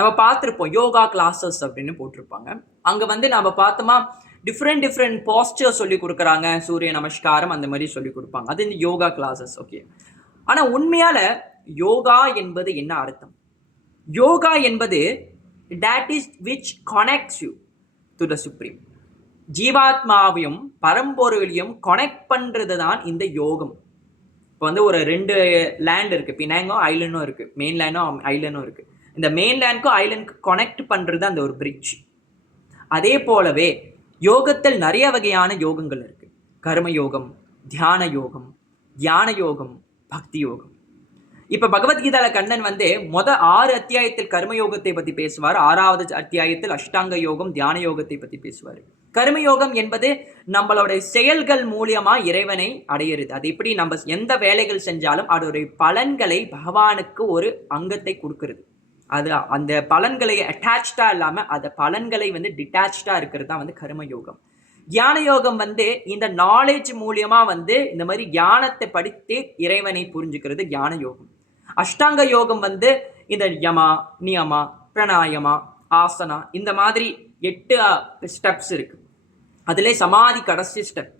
நம்ம பார்த்துருப்போம் யோகா கிளாஸஸ் அப்படின்னு போட்டிருப்பாங்க. அங்கே வந்து நம்ம பார்த்தோமா டிஃப்ரெண்ட் பாஸ்டர் சொல்லி கொடுக்குறாங்க, சூரிய நமஸ்காரம் அந்த மாதிரி சொல்லி கொடுப்பாங்க. அது இந்த யோகா கிளாஸஸ். ஓகே, ஆனால் உண்மையால யோகா என்பது என்ன அர்த்தம்? யோகா என்பது that is which connects you to the supreme. ஜீவாத்மாவையும் பரம்பொருளையும் கனெக்ட் பண்ணுறது தான் இந்த யோகம். இப்போ வந்து ஒரு 2 லேண்ட் இருக்குது, பினாங்கும் ஐலண்டும் இருக்குது, மெயின்லேண்டும் ஐலண்டும் இருக்குது. இந்த மெயின்லேண்டுக்கும் ஐலண்டுக்கும் கனெக்ட் பண்ணுறது அந்த ஒரு பிரிட்ஜ். அதே போலவே யோகத்தில் நிறைய வகையான யோகங்கள் இருக்குது. கர்ம யோகம், தியான யோகம், ஞான யோகம், பக்தி யோகம். இப்போ பகவத்கீதால கண்ணன் வந்து 6 அத்தியாயத்தில் கர்மயோகத்தை பற்றி பேசுவார், 6வது அத்தியாயத்தில் அஷ்டாங்க யோகம், தியான யோகத்தை பற்றி பேசுவார். கர்மயோகம் என்பது நம்மளோட செயல்கள் மூலியமா இறைவனை அடையிறது. அது எப்படி நம்ம எந்த வேலைகள் செஞ்சாலும் அதோடைய பலன்களை பகவானுக்கு ஒரு அங்கத்தை கொடுக்கறது. அது அந்த பலன்களை அட்டாச்சா இல்லாம அந்த பலன்களை வந்து டிட்டாச்சா இருக்கிறது தான் வந்து கர்மயோகம். தியான யோகம் வந்து இந்த நாலேஜ் மூலியமா வந்து இந்த மாதிரி ஞானத்தை படித்து இறைவனை புரிஞ்சுக்கிறது தியான யோகம். அஷ்டாங்க யோகம் வந்து இந்த யமா, நியமா, பிரணாயமா, ஆசனா இந்த மாதிரி 8 ஸ்டெப்ஸ் இருக்கு. அதுல சமாதி கடைசி ஸ்டெப்.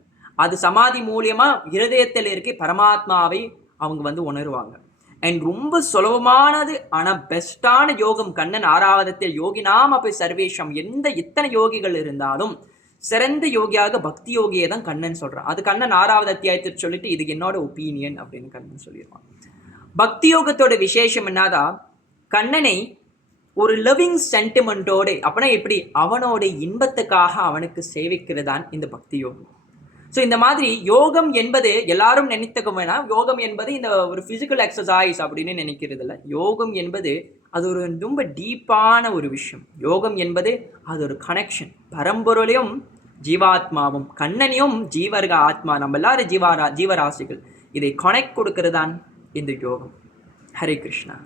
அது சமாதி மூலியமா இருதயத்தில் இருக்க பரமாத்மாவை அவங்க வந்து உணர்வாங்க. அண்ட் ரொம்ப சுலபமானது ஆனா பெஸ்டான யோகம் கண்ணன் 6வது யோகி நாம அப்படி சர்வேஷம். எத்தனை யோகிகள் இருந்தாலும் சிறந்த யோகியாக பக்தி யோகியை தான் கண்ணன் சொல்றான். அது கண்ணன் 6வது அத்தியாயத்தில் சொல்லிட்டு இது என்னோட ஒப்பீனியன் அப்படின்னு கண்ணன் சொல்லிடுவான். பக்தி யோகத்தோட விசேஷம் என்னதான், கண்ணனை ஒரு லிவிங் சென்டிமெண்டோட அப்படின்னா எப்படி அவனோட இன்பத்துக்காக அவனுக்கு சேவிக்கிறதான் இந்த பக்தி யோகம். ஸோ இந்த மாதிரி யோகம் என்பது எல்லாரும் நினைத்துக்க வேணாம், யோகம் என்பது இந்த ஒரு ஃபிசிக்கல் எக்ஸசைஸ் அப்படின்னு நினைக்கிறது இல்லை. யோகம் என்பது அது ஒரு ரொம்ப டீப்பான ஒரு விஷயம். யோகம் என்பது அது ஒரு கனெக்ஷன். பரம்பொருளையும் ஜீவாத்மாவும் கண்ணனையும் ஜீவர்க ஆத்மா நம்ம எல்லாரும் ஜீவராசிகள் இதை கனெக்ட் கொடுக்கறதான் இந்த யோகம். ஹரே கிருஷ்ணா.